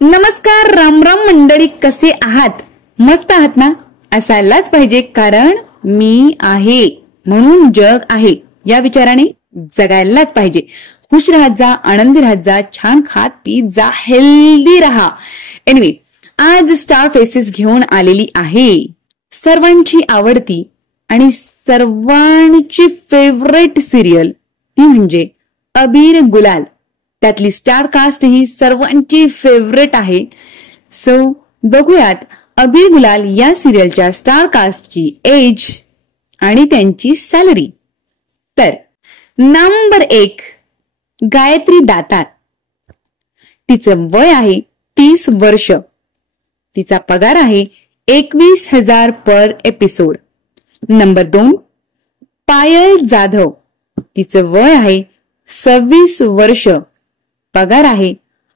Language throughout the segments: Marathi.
नमस्कार, राम राम मंडळी, कसे आहात? मस्त आहात ना? असायलाच पाहिजे, कारण मी आहे म्हणून जग आहे या विचाराने जगायलाच पाहिजे. खुश राहत जा, आनंदी राहत जा, छान खात पीत जा, हेल्दी राहा. एनिवे, आज स्टार फेसेस घेऊन आलेली आहे सर्वांची आवडती आणि सर्वांची फेवरेट सिरियल, ती म्हणजे अबीर गुलाल. त्यातली स्टार कास्ट ही सर्वांची फेवरेट आहे. सो बघूयात अबीर गुलाल या सिरियलच्या स्टार कास्टची एज आणि त्यांची सॅलरी. तर नंबर 1, गायत्री दातार. तिचं वय आहे 30 वर्ष. तिचा पगार आहे 21,000 पर एपिसोड. नंबर 2, पायल जाधव. तिचं वय आहे 26 वर्ष. पगार आहे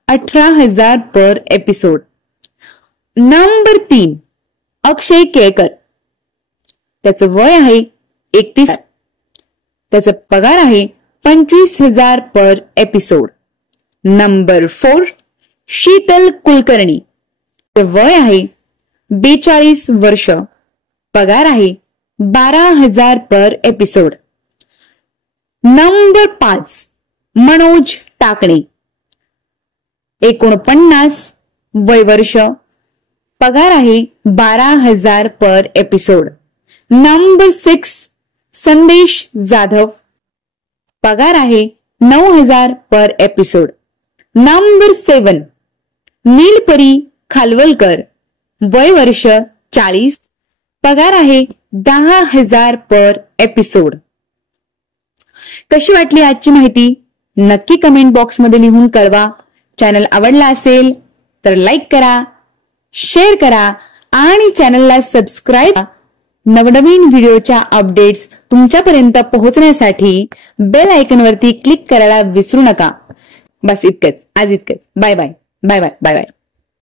18,000 पर एपिसोड. नंबर 3, अक्षय केळकर. त्याचं वय आहे 31. त्याचा पगार आहे 25,000 पर एपिसोड. नंबर 4, शीतल कुलकर्णी. वय आहे 42 वर्ष. पगार आहे 12,000 पर एपिसोड. नंबर 5, मनोज टाकणे. 49 वय वर्ष. पगार आहे 12,000 पर एपिसोड. नंबर 6, संदेश जाधव. पगार आहे 9,000 पर एपिसोड. नंबर 7, नीलपरी खालवलकर. वय वर्ष 40. पगार आहे 10,000 पर एपिसोड. कशी वाटली आजची माहिती? नक्की कमेंट बॉक्स मध्ये लिहून कळवा. चॅनल आवडला असेल तर लाईक करा, शेअर करा आणि चॅनलला सबस्क्राईब. नवनवीन व्हिडिओच्या अपडेट्स तुमच्यापर्यंत पोहोचण्यासाठी बेल आयकॉनवरती क्लिक करायला विसरू नका. बस इतकंच, आज इतकंच. Bye bye bye bye bye bye.